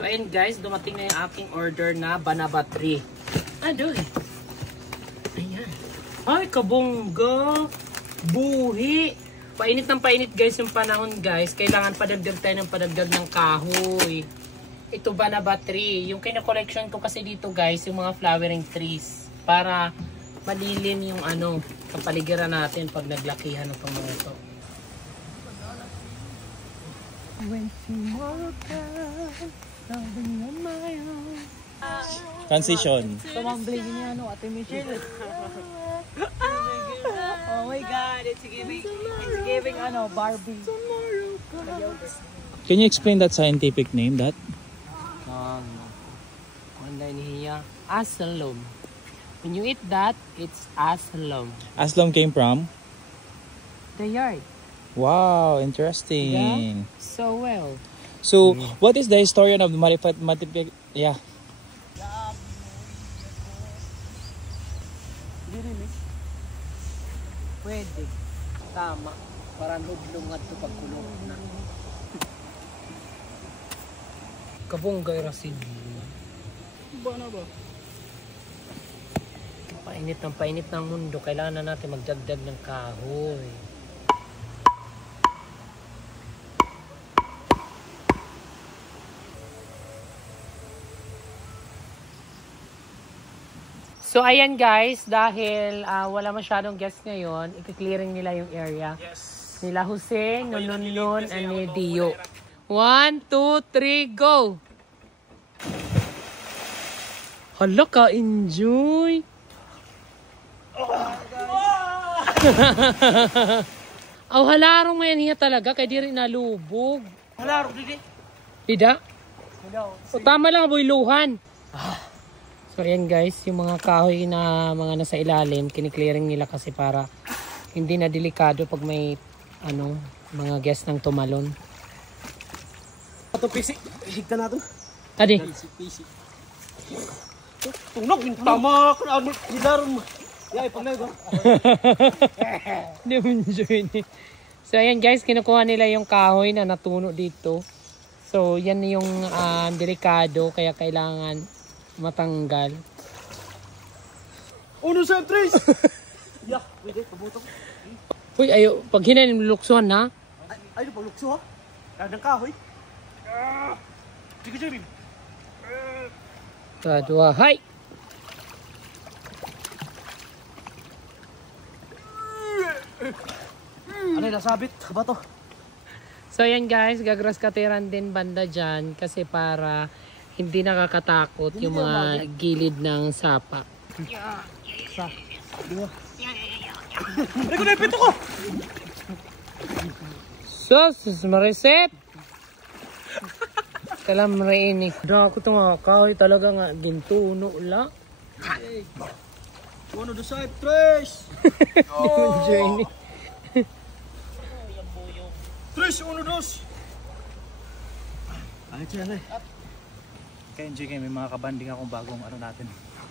So ayun guys, dumating na yung aking order na banaba tree. Ano eh? Ayan. Ay, kabongga! Buhi! Painit ng painit guys yung panahon guys. Kailangan padagdag tayo ng padagdag ng kahoy. Ito banaba tree. Yung kina-collection ko kasi dito guys, yung mga flowering trees. Para malilim yung ano, kapaligiran natin pag naglakihan ng mga ito. When tomorrow comes, something on my own. Transition. Tumambling niya ano, Ate Michelle. Oh my God, it's giving ano, Barbie. Can you explain that scientific name, that? Online hiya. Asalom. When you eat that, it's asalom. Aslom came from? The yard. Wow, interesting. Yeah? So well. So, what is the historian of the Matipik? Yeah. Pwede. Tama. Para lublungat to pagkulong na. Kabonggay rasin. Ba na ba? Painit ng mundo. Kailangan na natin magdagdag ng kahoy. So ayan guys, dahil wala masyadong guests ngayon, i-clearing nila yung area. Yes. Nila Jose, Nunun, and ni Dio. 1, 2, 3, go! Hala ka, enjoy! Aw, halarong mo yan niya talaga, kaya di rin nalubog. Halarong didi. Dida? O tama lang, aboy-luhan. So yan guys, yung mga kahoy na mga nasa ilalim, kiniklearing nila kasi para hindi na delikado pag may ano, mga guest ng tumalon. Ito pisi, higta na ito. Adi. Pisi. Tunog, tama ka na, hilaron mo. Yay, pag na ito. Hindi mo enjoy ni. So ayan guys, kinukuha nila yung kahoy na natuno dito. So yan yung delikado, kaya kailangan matanggal. Uno sa tres! Yeah, pwede, pabutong. Uy, ayo, pag hinayin luluksuhan na. Ay, pagulukso ha? Kadang kahoy. Sige, Jerry. Kadua, hay! Ano yung nasabit? Ba to? So yan guys, gagras katiran din banda dyan kasi para hindi nakakatakot yung mga gilid ng sapa. Ay, ko na ipito ko! Sus, mariset! Kalamre ini. Dako ito nga, kahoy talaga nga, gintuno la. Uno, dos, tres! Journey. Tres, uno, dos! Ay, tiyan eh. Kaya enjoy kayo, may mga kabanding akong bagong ano natin.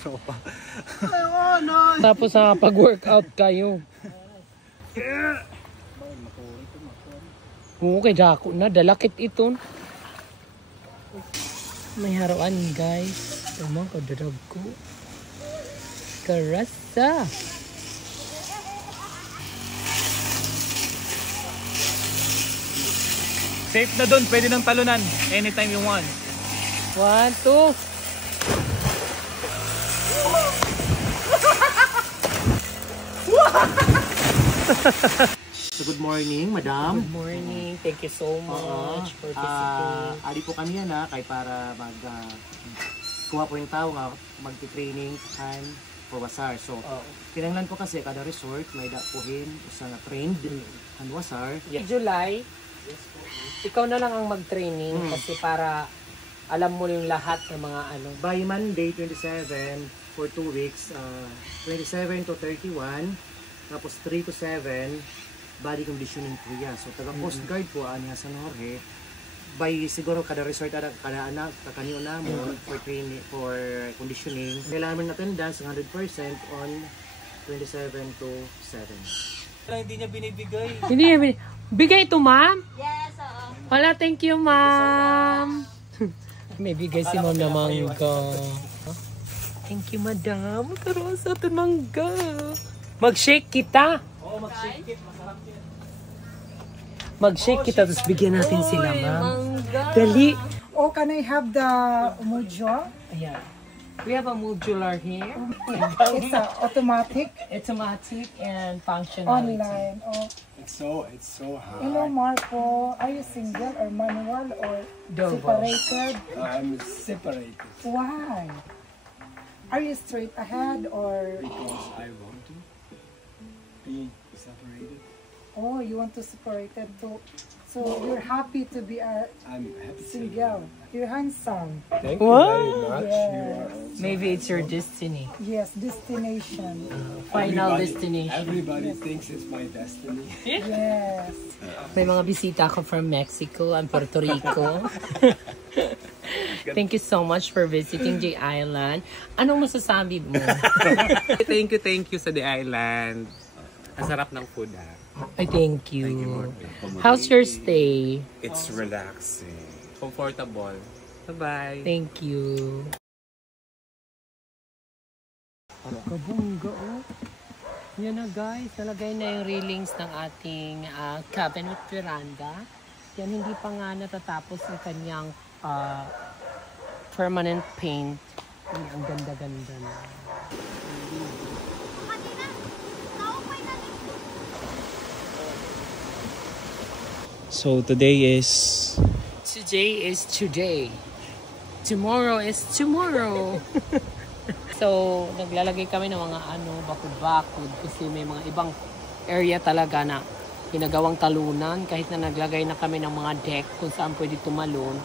Tropa. Tapos nakapag-workout kayo. Okay, dako na. Dalakit ito. May haruan guys. Tama ko, darag ko. Karasa. Safe na doon, pwede nang talunan anytime you want. 1, 2. So, good morning, madam. Good morning. Thank you so much for visiting. Ali po kami yan kay para kuha po yung tao nga magti-training time for wasar. So, kinanglan ko kasi kada resort may dapuhin isa nga trained and wasar. July, ikaw na lang ang mag-training kasi para alam mo yung lahat ng mga ano. By Monday 27 for 2 weeks, 27 to 31, tapos 3 to 7, body conditioning po yan. So taga Coast Guard po, aniya sa Jorge, by siguro kada resort, kada anak, kakanyo na mo for training, for conditioning. Kailangan ng attendance 100% on 27 to 7. Hindi niya binibigay. Hindi niya bigay ito, ma'am? Yes, oo. Wala, thank you, ma'am. May bigay si ma'am na mangga. Thank you, madam. Pero sa atin mangga. Mag-shake kita. Oo, mag-shake it. Masarap yan. Mag-shake kita, tapos bigyan natin sila, ma'am. Dali. Oh, can I have the mojo? Ayan. We have a modular here. It's automatic, It's automatic and functional. online. Oh, It's so hard. hello, Marco. Are you single or manual or Double. separated? I'm separated Why? Are you straight ahead or because I want to be separated. oh, you want to separate it too? So you're happy to be a I'm happy to single. You're handsome. Thank What? you very much. Yes. You are also Maybe it's your destiny. Yes, destination. Final everybody- destination. Everybody thinks it's my destiny. Yes. May mga bisita ako from Mexico and Puerto Rico. Thank you so much for visiting J Island. Anong masasabi mo? Thank you sa The Island. Ang sarap ng food ha. I thank you. How's your stay? It's relaxing. Comfortable. Bye-bye. Thank you. Kabungga, oh. Yan na guys, nalagay na yung railings ng ating cabinet veranda. Yan, hindi pa nga natatapos ang kanyang permanent paint. Yan, ang ganda-ganda na. So today is Today is today. Tomorrow is tomorrow. So, naglalagay kami ng mga bakod-bakod kasi may mga ibang area talaga na ginagawang talunan kahit na naglagay na kami ng mga deck kung saan pwede tumalon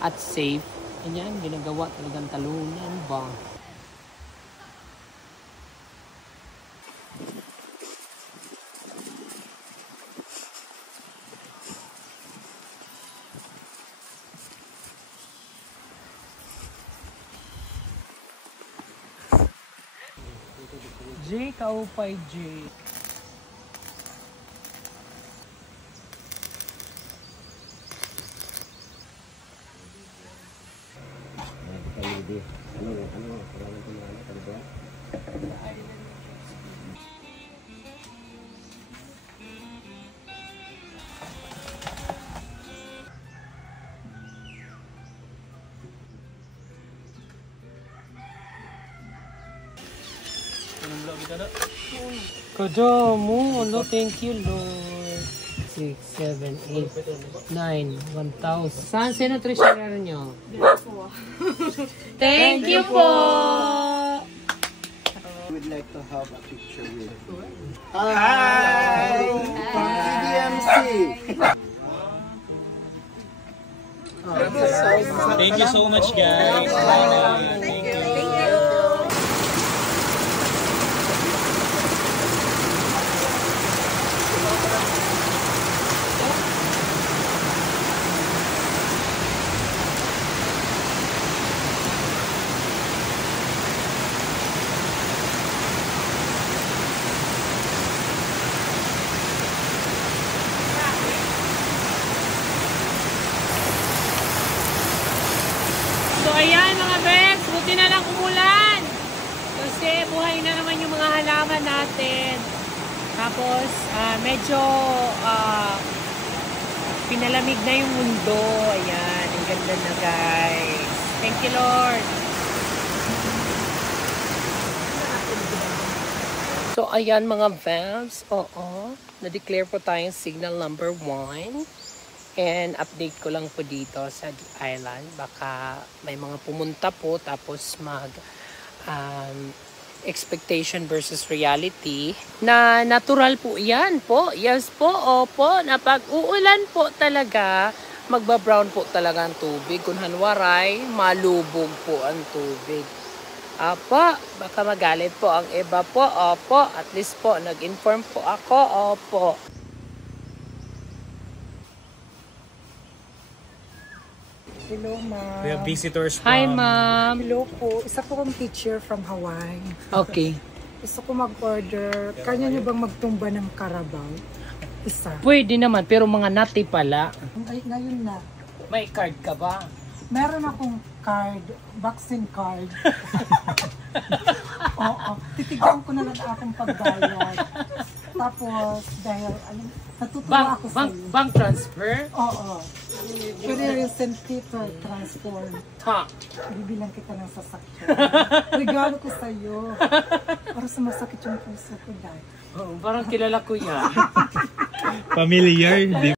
at safe. Ganyan, ginagawa talagang talunan ba? J, kaupay J. Kadamo, Lord, thank you, Lord. 6, 7, 8, 9, 1,000. Saan sino treasurer nyo? Thank you po! I would like to have a picture with you. Hi! PDMC! thank you so much guys. Thank you. So ayan mga beks, buti na lang umulan. Kasi buhay na naman yung mga halaman natin. Tapos medyo pinalamig na yung mundo. Ayan, ang ganda na guys. Thank you Lord. So ayan mga Vams, na-declare po tayong signal number 1. And update ko lang po dito sa island. Baka may mga pumunta po tapos mag expectation versus reality. Na natural po yan po. Yes po, opo. Na pag uulan po talaga, magba-brown po talaga ang tubig. Kung hanwaray, malubog po ang tubig. Apo, baka magalit po ang iba po. Opo, at least po nag-inform po ako. Opo. Hello, ma'am. We have visitors from Hi, ma'am. Hello po. Isa po kong teacher from Hawaii. Okay. Gusto ko mag-order. Kanya niyo bang magtumba ng Carabao? Isa. Pwede naman, pero mga nati pala. Ay, ngayon na. May card ka ba? Meron akong card, vaccine card. Oo, titignan ko na lang akong pagbayad. Tapos, dahil, natutuwa ako sa iyo. Bank transfer? Oo. Pwede rin St. Peter Transport. Ha. Bibilang kita ng sasakyan. Regalo ko sa iyo. Para sumasakit yung puso ko dahil. Oh, parang kilala ko yan. Familiar, di